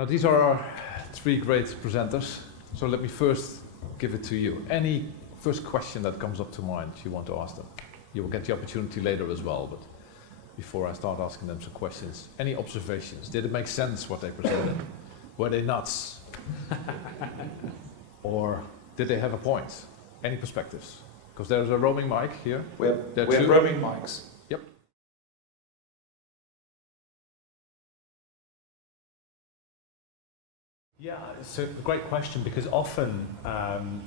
Now these are our three great presenters, so let me first give it to you. Any first question that comes up to mind you want to ask them? You will get the opportunity later as well, but before I start asking them some questions, any observations? Did it make sense what they presented? Were they nuts? Or did they have a point? Any perspectives? Because there's a roaming mic here. We have roaming mics. Yep. Yeah, it's a great question, because often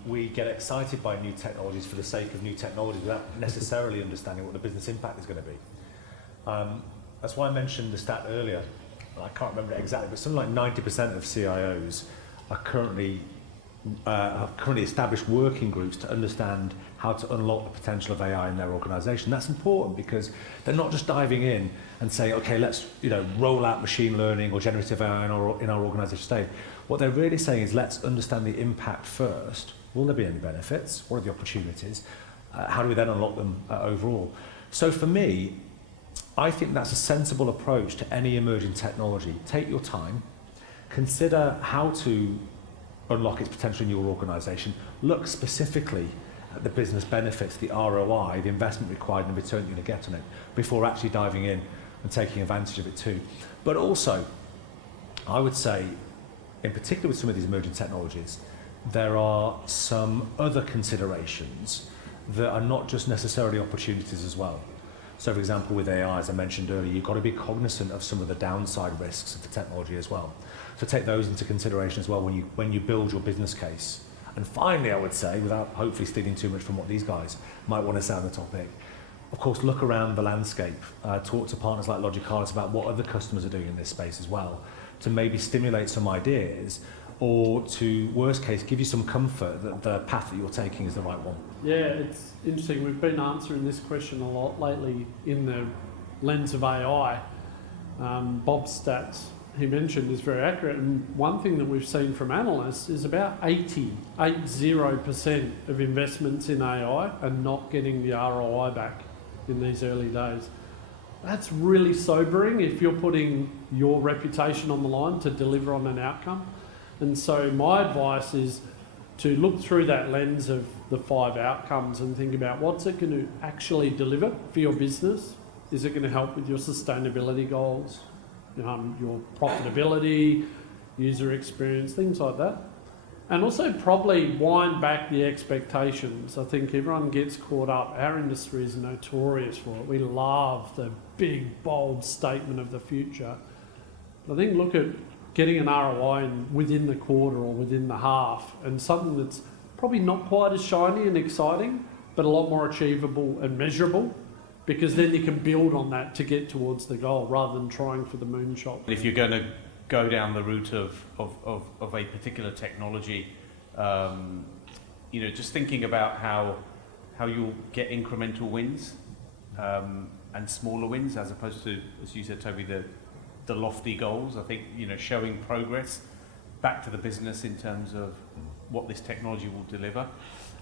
we get excited by new technologies for the sake of new technologies without necessarily understanding what the business impact is going to be. That's why I mentioned the stat earlier. I can't remember it exactly, but something like 90% of CIOs are currently have currently established working groups to understand how to unlock the potential of AI in their organisation. That's important because they're not just diving in and saying, okay, let's roll out machine learning or generative AI in our organisation today. What they're really saying is, let's understand the impact first. Will there be any benefits? What are the opportunities? How do we then unlock them overall? So for me, I think that's a sensible approach to any emerging technology. Take your time, consider how to unlock its potential in your organisation, look specifically at the business benefits, the ROI, the investment required and the return you're going to get on it, before actually diving in and taking advantage of it too. But also, I would say, in particular with some of these emerging technologies, there are some other considerations that are not just necessarily opportunities as well. So for example, with AI, as I mentioned earlier, you've got to be cognizant of some of the downside risks of the technology as well. So take those into consideration as well when you build your business case. And finally, I would say, without hopefully stealing too much from what these guys might want to say on the topic, of course, look around the landscape, talk to partners like Logicalis about what other customers are doing in this space as well, to maybe stimulate some ideas, or to, worst case, give you some comfort that the path that you're taking is the right one. Yeah, it's interesting. We've been answering this question a lot lately in the lens of AI. Bob's stats he mentioned is very accurate, and one thing that we've seen from analysts is about 80% of investments in AI are not getting the ROI back in these early days. That's really sobering if you're putting your reputation on the line to deliver on an outcome. And so my advice is to look through that lens of the 5 outcomes and think about, what's it going to actually deliver for your business? Is it going to help with your sustainability goals, your profitability, user experience, things like that? And also probably wind back the expectations. I think everyone gets caught up. Our industry is notorious for it. We love the big, bold statement of the future. I think look at getting an ROI within the quarter or within the half, and something that's probably not quite as shiny and exciting, but a lot more achievable and measurable, because then you can build on that to get towards the goal rather than trying for the moonshot. If you're going to go down the route of a particular technology, just thinking about how you'll get incremental wins and smaller wins, as opposed to, as you said, Toby, the lofty goals. I think showing progress back to the business in terms of what this technology will deliver.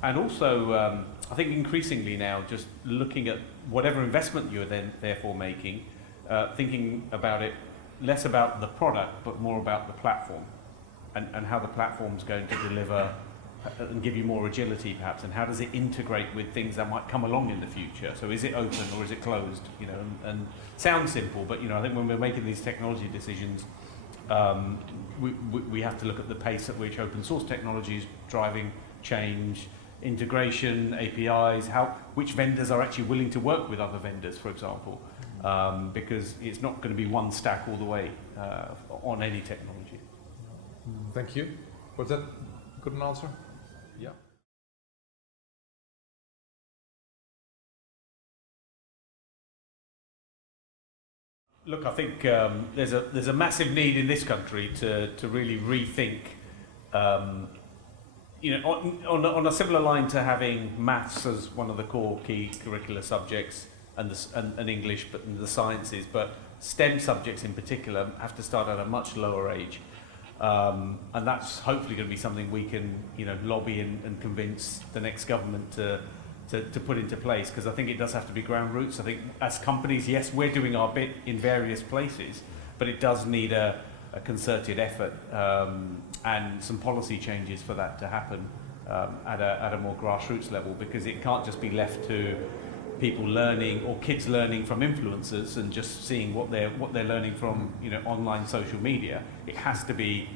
And also, I think increasingly now, just looking at whatever investment you're then therefore making, thinking about it less about the product, but more about the platform and how the platform's going to deliver and give you more agility perhaps, and how does it integrate with things that might come along in the future. So is it open or is it closed? And sounds simple, but I think when we're making these technology decisions, we have to look at the pace at which open source technology is driving change, integration, APIs, which vendors are actually willing to work with other vendors, for example, because it's not going to be one stack all the way on any technology. Thank you. Was that good an answer? Yeah. Look, I think there's a massive need in this country to really rethink. On a similar line to having maths as one of the core key curricular subjects and English, but the sciences, but STEM subjects in particular have to start at a much lower age. And that's hopefully going to be something we can, lobby and convince the next government to put into place, because I think it does have to be ground roots. I think as companies, yes, we're doing our bit in various places, but it does need a a concerted effort and some policy changes for that to happen at a more grassroots level, because it can't just be left to people learning or kids learning from influencers and just seeing what they're learning from online social media. It has to be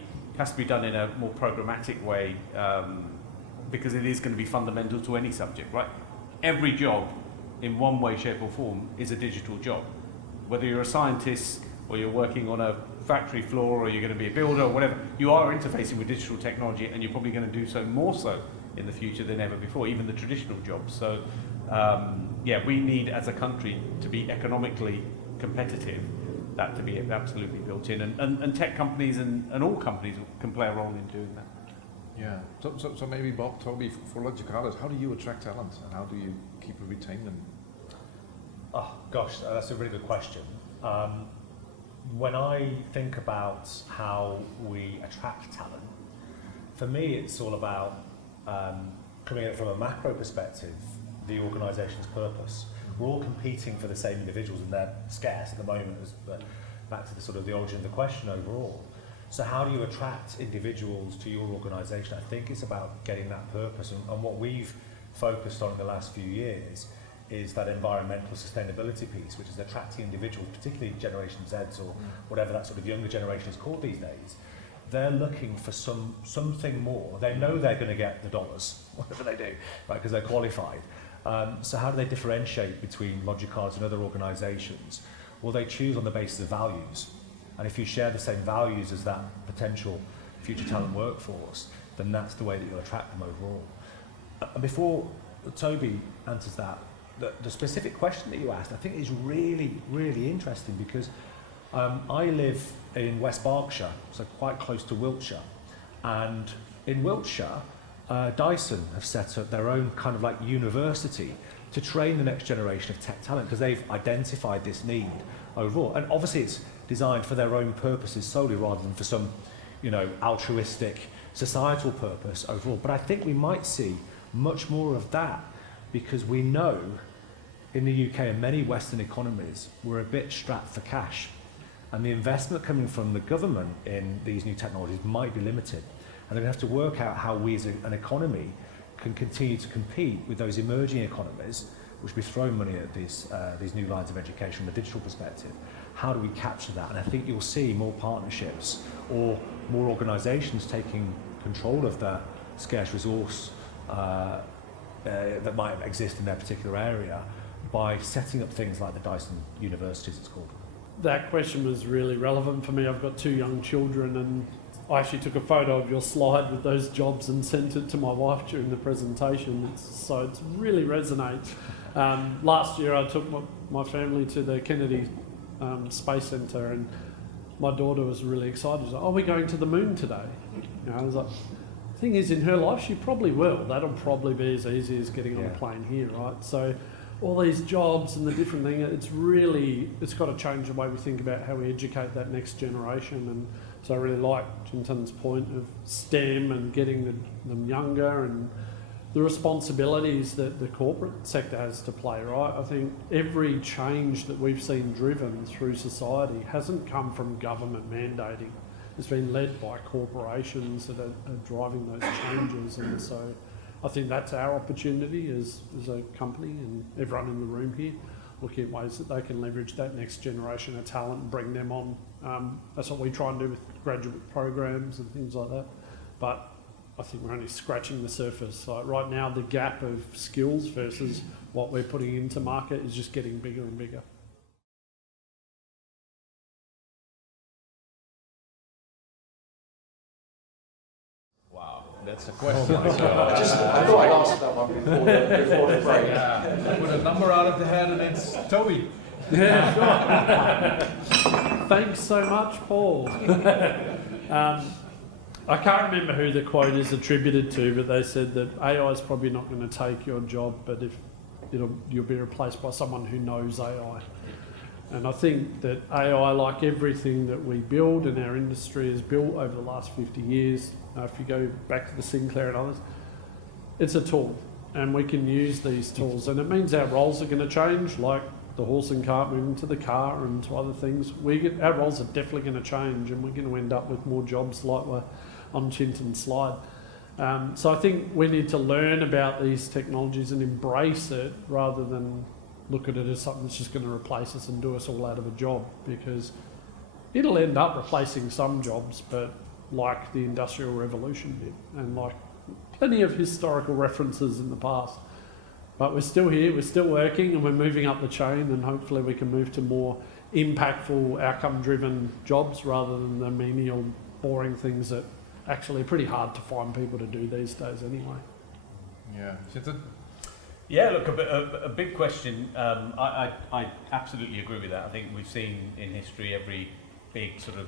done in a more programmatic way, because it is going to be fundamental to any subject, right? Every job in one way, shape or form is a digital job. Whether you're a scientist or you're working on a factory floor or you're going to be a builder or whatever, you are interfacing with digital technology, and you're probably going to do so more so in the future than ever before, even the traditional jobs. So we need as a country to be economically competitive, that to be absolutely built in, and tech companies and all companies can play a role in doing that. Yeah, so maybe Bob, Toby, for Logicalis, how do you attract talent and how do you keep and retain them? Oh gosh, that's a really good question. When I think about how we attract talent, for me it's all about coming at it from a macro perspective, the organisation's purpose. We're all competing for the same individuals, and they're scarce at the moment, back to the sort of the origin of the question overall. So how do you attract individuals to your organisation? I think it's about getting that purpose, and what we've focused on in the last few years is that environmental sustainability piece, which is attracting individuals, particularly Generation Zs or whatever that sort of younger generation is called these days. They're looking for something more. They know they're going to get the dollars, whatever they do, right, because they're qualified. So how do they differentiate between Logicalis and other organisations? Well, they choose on the basis of values. And if you share the same values as that potential future talent workforce, then that's the way that you'll attract them overall. And before Toby answers that, the specific question that you asked, I think is really, really interesting, because I live in West Berkshire, so quite close to Wiltshire. And in Wiltshire, Dyson have set up their own kind of like university to train the next generation of tech talent, because they've identified this need overall. And obviously it's designed for their own purposes solely, rather than for some, altruistic societal purpose overall. But I think we might see much more of that, because we know in the UK and many Western economies, we're a bit strapped for cash. And the investment coming from the government in these new technologies might be limited. And they're going to have to work out how we as an economy can continue to compete with those emerging economies, which we've thrown money at these new lines of education from a digital perspective. How do we capture that? And I think you'll see more partnerships or more organisations taking control of that scarce resource that might exist in their particular area by setting up things like the Dyson Universities, it's called. That question was really relevant for me. I've got 2 young children, and I actually took a photo of your slide with those jobs and sent it to my wife during the presentation. So it really resonates. Last year I took my family to the Kennedy Space Centre, and my daughter was really excited. She's like, "Oh, we're going to the moon today." I was like, the thing is, in her life, she probably will. That'll probably be as easy as getting on a plane here, right? So all these jobs and the different thing, it's got to change the way we think about how we educate that next generation. And so I really like Chintan's point of STEM and getting them younger, and the responsibilities that the corporate sector has to play, right? I think every change that we've seen driven through society hasn't come from government mandating. It's been led by corporations that are driving those changes. And so I think that's our opportunity as a company, and everyone in the room here, looking at ways that they can leverage that next generation of talent and bring them on. That's what we try and do with graduate programs and things like that. But I think we're only scratching the surface. Like right now, the gap of skills versus what we're putting into market is just getting bigger and bigger. Wow, that's a question. I thought I'd asked that one before the break. Yeah, put a number out of the head and it's Toby. Yeah, sure. Thanks so much, Paul. I can't remember who the quote is attributed to, but they said that AI is probably not going to take your job, but you'll be replaced by someone who knows AI. And I think that AI, like everything that we build and our industry has built over the last 50 years, if you go back to the Sinclair and others, it's a tool, and we can use these tools. And it means our roles are going to change, like the horse and cart moving to the car and to other things. Our roles are definitely going to change, and we're going to end up with more jobs like we're on Chintan's slide. So I think we need to learn about these technologies and embrace it rather than look at it as something that's just going to replace us and do us all out of a job, because it'll end up replacing some jobs, but like the Industrial Revolution did, and like plenty of historical references in the past. But we're still here, we're still working, and we're moving up the chain, and hopefully we can move to more impactful, outcome-driven jobs rather than the menial, boring things that actually are pretty hard to find people to do these days anyway. Yeah. Chintan? Yeah, look, a big question. I absolutely agree with that. I think we've seen in history every big sort of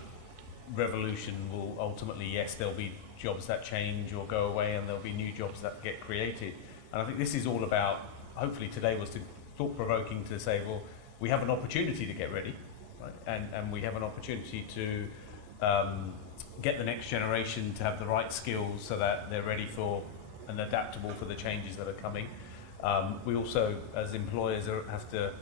revolution will ultimately, yes, there'll be jobs that change or go away, and there'll be new jobs that get created. And I think this is all about, hopefully today was thought-provoking to say, well, we have an opportunity to get ready, right? And we have an opportunity to get the next generation to have the right skills so that they're ready for and adaptable for the changes that are coming. We also, as employers, have to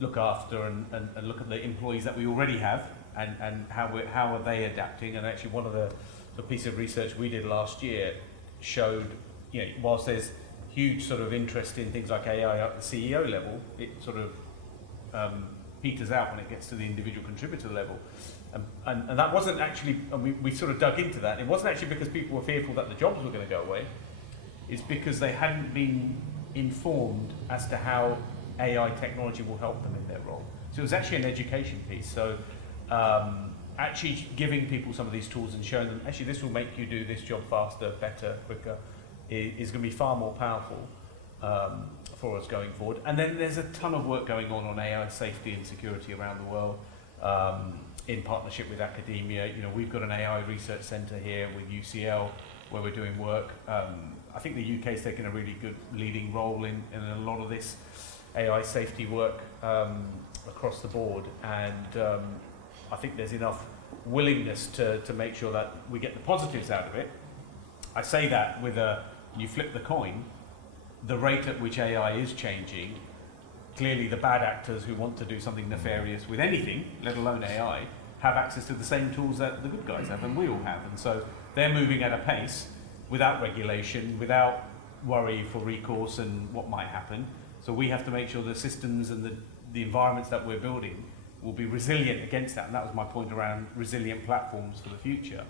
look after and look at the employees that we already have and how are they adapting. And actually one of the piece of research we did last year showed, you know, whilst there's huge sort of interest in things like AI at the CEO level, it sort of peters out when it gets to the individual contributor level. And that wasn't actually, and we sort of dug into that, it wasn't actually because people were fearful that the jobs were going to go away, it's because they hadn't been informed as to how AI technology will help them in their role. So it was actually an education piece. So actually giving people some of these tools and showing them, actually this will make you do this job faster, better, quicker, is going to be far more powerful for us going forward. And then there's a ton of work going on AI safety and security around the world in partnership with academia. You know, we've got an AI research centre here with UCL where we're doing work. I think the UK's taken a really good leading role in a lot of this AI safety work across the board, and I think there's enough willingness to make sure that we get the positives out of it. I say that with you flip the coin, the rate at which AI is changing, clearly the bad actors who want to do something nefarious with anything, let alone AI, have access to the same tools that the good guys have and we all have, and so they're moving at a pace without regulation, without worry for recourse and what might happen. So we have to make sure the systems and the environments that we're building will be resilient against that. And that was my point around resilient platforms for the future,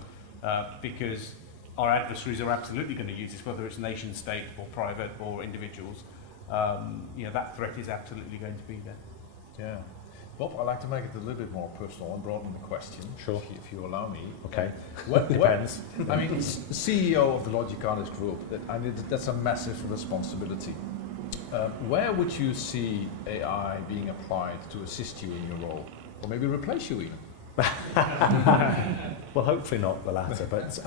because our adversaries are absolutely going to use this, whether it's nation state or private or individuals. You know, that threat is absolutely going to be there. Yeah. Bob, I'd like to make it a little bit more personal and broaden the question, Sure. if you allow me. Okay. Depends. I mean, CEO of the Logicalis Group, that's a massive responsibility. Where would you see AI being applied to assist you in your role, or maybe replace you even? Well, hopefully not the latter, but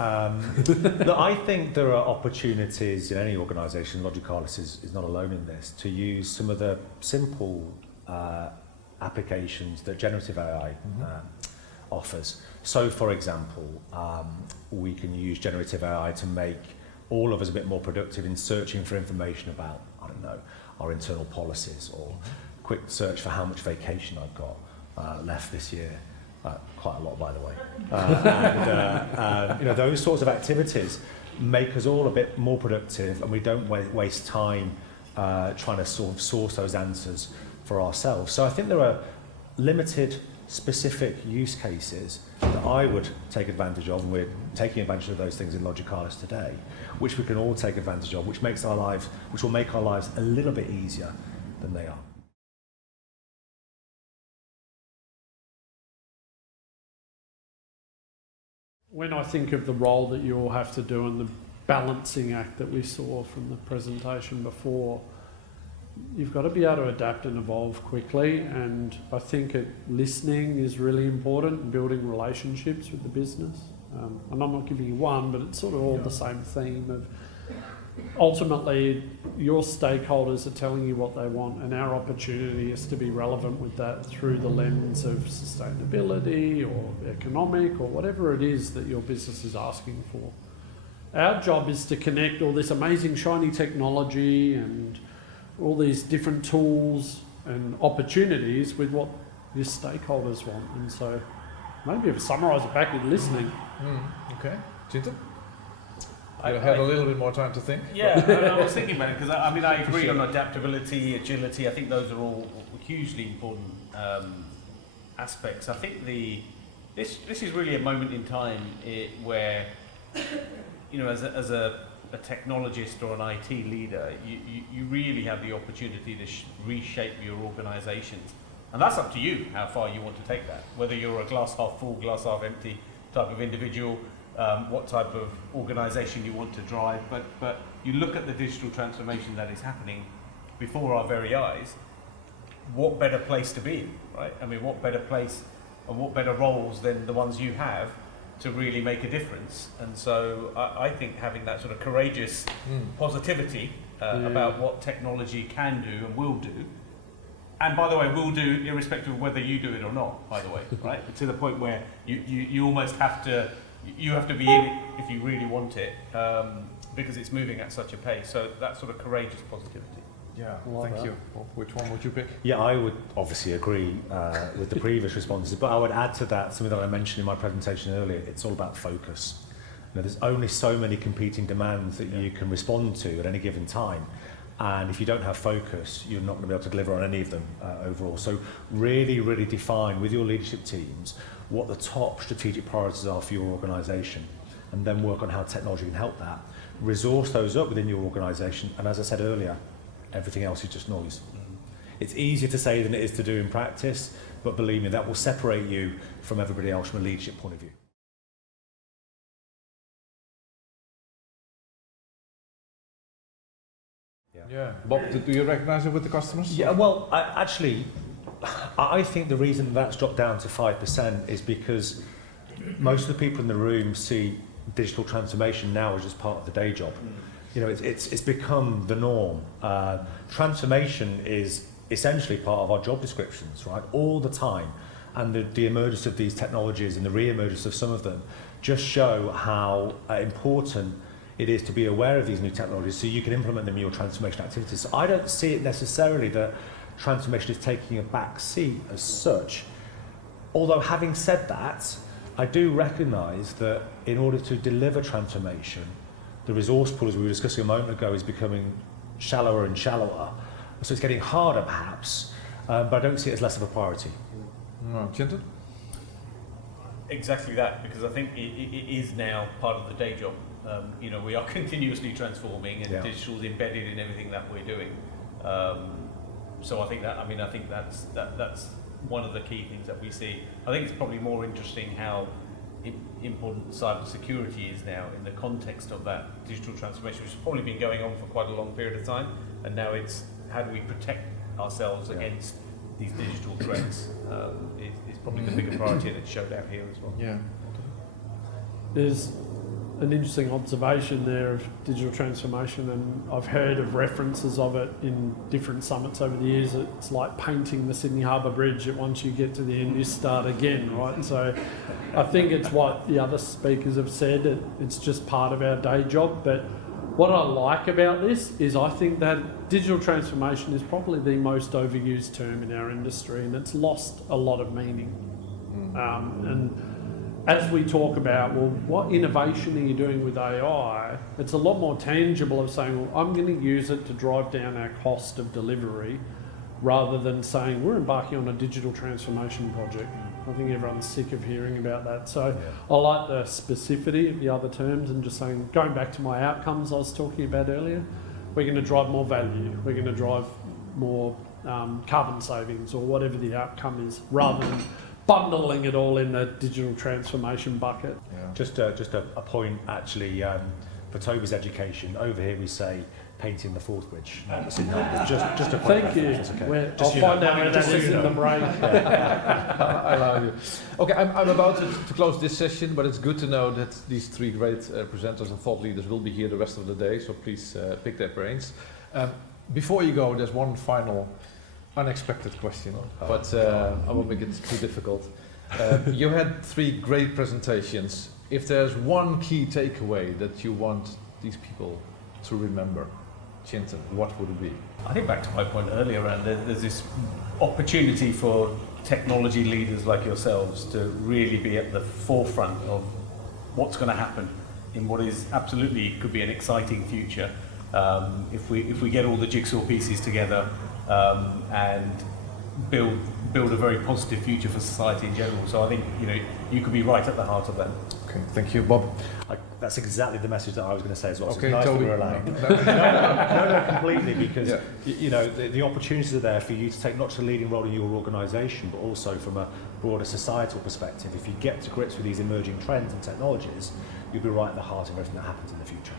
look, I think there are opportunities in any organisation, Logicalis is not alone in this, to use some of the simple applications that generative AI offers. So, for example, we can use generative AI to make all of us a bit more productive in searching for information about, I don't know, our internal policies, or quick search for how much vacation I've got left this year. Quite a lot, by the way. And you know, those sorts of activities make us all a bit more productive, and we don't waste time trying to sort of source those answers for ourselves. So I think there are limited, specific use cases that I would take advantage of, and we're taking advantage of those things in Logicalis today, which we can all take advantage of, which will make our lives a little bit easier than they are. When I think of the role that you all have to do and the balancing act that we saw from the presentation before, you've got to be able to adapt and evolve quickly, and I think listening is really important, and building relationships with the business. And I'm not giving you one, but it's sort of all the same theme of ultimately your stakeholders are telling you what they want, and our opportunity is to be relevant with that through the lens of sustainability or economic or whatever it is that your business is asking for. Our job is to connect all this amazing shiny technology and all these different tools and opportunities with what your stakeholders want. And so maybe if I summarise it back with listening. Okay. Chintan? You had a little bit more time to think? Yeah, I was thinking about it because I agree on adaptability, agility. I think those are all hugely important aspects. I think this is really a moment in time where, as a technologist or an IT leader, you really have the opportunity to reshape your organisations, and that's up to you how far you want to take that. Whether you're a glass half full, glass half empty type of individual. What type of organisation you want to drive, but you look at the digital transformation that is happening before our very eyes. What better place to be in, right? I mean, what better place and what better roles than the ones you have to really make a difference? And so I think having that sort of courageous positivity about what technology can do and will do, and by the way, will do irrespective of whether you do it or not, by the way, right? To the point where you almost have to. You have to be in it if you really want it, because it's moving at such a pace. So that sort of courageous positivity. Yeah, thank you. Bob, which one would you pick? Yeah, I would obviously agree with the previous responses, but I would add to that something that I mentioned in my presentation earlier. It's all about focus. There's only so many competing demands that you can respond to at any given time. And if you don't have focus, you're not going to be able to deliver on any of them overall. So really, really define with your leadership teams what the top strategic priorities are for your organisation, and then work on how technology can help that. Resource those up within your organisation, and as I said earlier, everything else is just noise. It's easier to say than it is to do in practice, but believe me, that will separate you from everybody else from a leadership point of view. Yeah. Bob, do you recognise it with the customers? Yeah, well, I think the reason that's dropped down to 5% is because most of the people in the room see digital transformation now as just part of the day job. It's become the norm. Transformation is essentially part of our job descriptions, right? All the time. And the emergence of these technologies and the re-emergence of some of them just show how important it is to be aware of these new technologies so you can implement them in your transformation activities. So I don't see it necessarily that transformation is taking a back seat as such. Although having said that, I do recognise that in order to deliver transformation, the resource pool, as we were discussing a moment ago, is becoming shallower and shallower. So it's getting harder perhaps, but I don't see it as less of a priority. No, Chintan? Exactly that, because I think it is now part of the day job. We are continuously transforming, and digital is embedded in everything that we're doing. So I think that's one of the key things that we see. I think it's probably more interesting how important cyber security is now in the context of that digital transformation, which has probably been going on for quite a long period of time, and now it's how do we protect ourselves against these digital threats is probably the bigger priority, and it showed out here as well. Yeah. There's an interesting observation there of digital transformation, and I've heard of references of it in different summits over the years. It's like painting the Sydney Harbour Bridge, that once you get to the end you start again, right? And so I think it's what the other speakers have said, it's just part of our day job. But what I like about this is I think that digital transformation is probably the most overused term in our industry, and it's lost a lot of meaning. And as we talk about, well, what innovation are you doing with AI? It's a lot more tangible of saying, well, I'm going to use it to drive down our cost of delivery, rather than saying we're embarking on a digital transformation project. I think everyone's sick of hearing about that. So I like the specificity of the other terms, and just saying, going back to my outcomes I was talking about earlier, we're going to drive more value, we're going to drive more carbon savings, or whatever the outcome is, rather than bundling it all in the digital transformation bucket. Yeah. Just a point actually for Toby's education. Over here we say painting the fourth bridge. Just a point. Thank you. Okay. I'll find out where that is in the brain. I allow you. Okay, I'm about to close this session, but it's good to know that these three great presenters and thought leaders will be here the rest of the day, so please pick their brains. Before you go, there's one final unexpected question, but I won't make it too difficult. You had three great presentations. If there's one key takeaway that you want these people to remember, Chintan, what would it be? I think back to my point earlier around there's this opportunity for technology leaders like yourselves to really be at the forefront of what's going to happen in what is absolutely could be an exciting future if we get all the jigsaw pieces together and build a very positive future for society in general. So I think you could be right at the heart of that. Okay, thank you, Bob. That's exactly the message that I was going to say as well. So Okay, it's nice Toby. that we're aligned. No, completely, because Yeah. the opportunities are there for you to take not just a leading role in your organisation, but also from a broader societal perspective. If you get to grips with these emerging trends and technologies, you'll be right at the heart of everything that happens in the future.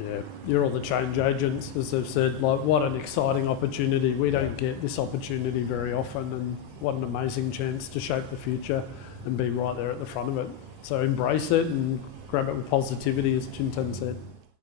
Yeah, you're all the change agents, as I've said. Like, what an exciting opportunity. We don't get this opportunity very often, and what an amazing chance to shape the future and be right there at the front of it. So embrace it and grab it with positivity, as Chintan said.